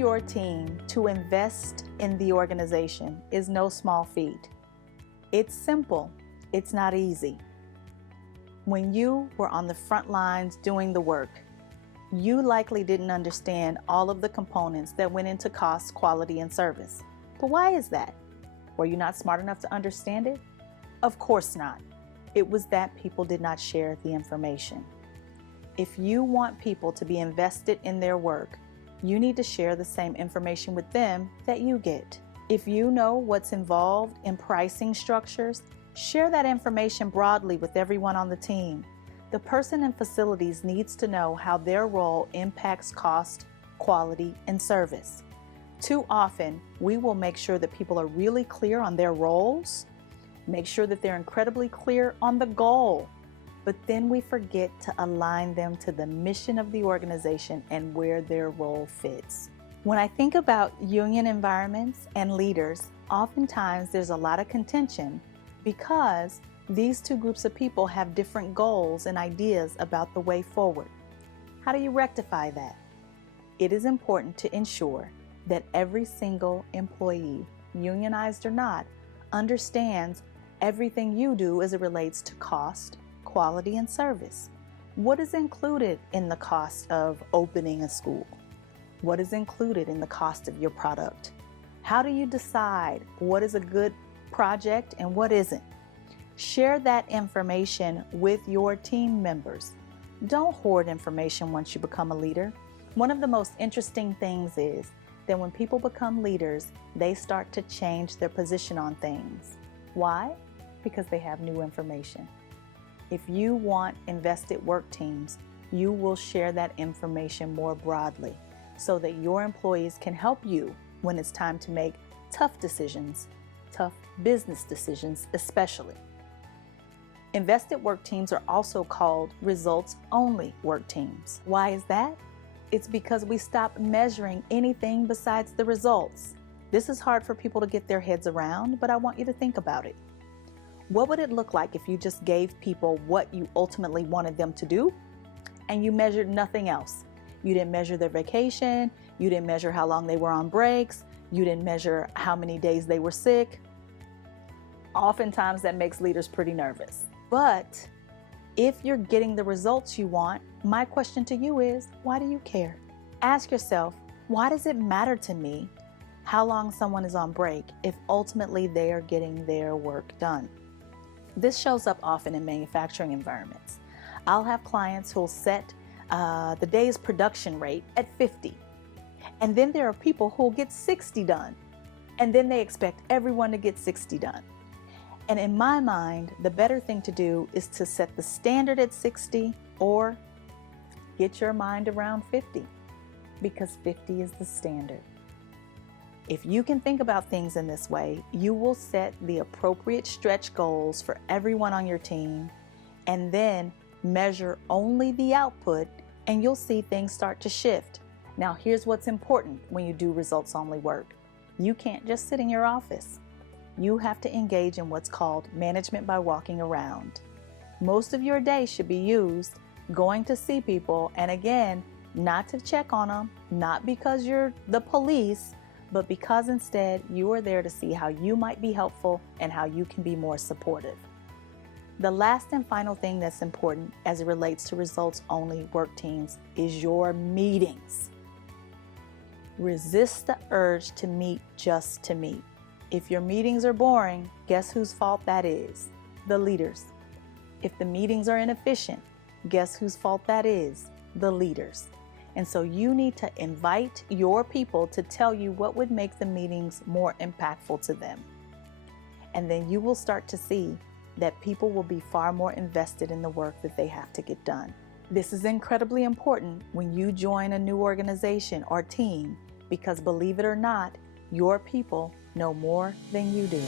your team to invest in the organization is no small feat. It's simple, it's not easy. When you were on the front lines doing the work, you likely didn't understand all of the components that went into cost, quality, and service. But why is that? Were you not smart enough to understand it? Of course not. It was that people did not share the information. If you want people to be invested in their work, you need to share the same information with them that you get. If you know what's involved in pricing structures, share that information broadly with everyone on the team. The person in facilities needs to know how their role impacts cost, quality, and service. Too often, we will make sure that people are really clear on their roles, make sure that they're incredibly clear on the goal, but then we forget to align them to the mission of the organization and where their role fits. When I think about union environments and leaders, oftentimes there's a lot of contention because these two groups of people have different goals and ideas about the way forward. How do you rectify that? It is important to ensure that every single employee, unionized or not, understands everything you do as it relates to cost, quality, and service. What is included in the cost of opening a school? What is included in the cost of your product? How do you decide what is a good project and what isn't? Share that information with your team members. Don't hoard information once you become a leader. One of the most interesting things is that when people become leaders, they start to change their position on things. Why? Because they have new information. If you want invested work teams, you will share that information more broadly so that your employees can help you when it's time to make tough decisions, tough business decisions especially. Invested work teams are also called results-only work teams. Why is that? It's because we stop measuring anything besides the results. This is hard for people to get their heads around, but I want you to think about it. What would it look like if you just gave people what you ultimately wanted them to do and you measured nothing else? You didn't measure their vacation, you didn't measure how long they were on breaks, you didn't measure how many days they were sick. Oftentimes that makes leaders pretty nervous. But if you're getting the results you want, my question to you is, why do you care? Ask yourself, why does it matter to me how long someone is on break if ultimately they are getting their work done? This shows up often in manufacturing environments. I'll have clients who'll set the day's production rate at 50. And then there are people who'll get 60 done. And then they expect everyone to get 60 done. And in my mind, the better thing to do is to set the standard at 60 or get your mind around 50, because 50 is the standard. If you can think about things in this way, you will set the appropriate stretch goals for everyone on your team and then measure only the output, and you'll see things start to shift. Now, here's what's important when you do results-only work. You can't just sit in your office. You have to engage in what's called management by walking around. Most of your day should be used going to see people, and again, not to check on them, not because you're the police, but because instead you are there to see how you might be helpful and how you can be more supportive. The last and final thing that's important as it relates to results-only work teams is your meetings. Resist the urge to meet just to meet. If your meetings are boring, guess whose fault that is? The leaders. If the meetings are inefficient, guess whose fault that is? The leaders. And so you need to invite your people to tell you what would make the meetings more impactful to them. And then you will start to see that people will be far more invested in the work that they have to get done. This is incredibly important when you join a new organization or team, because believe it or not, your people know more than you do.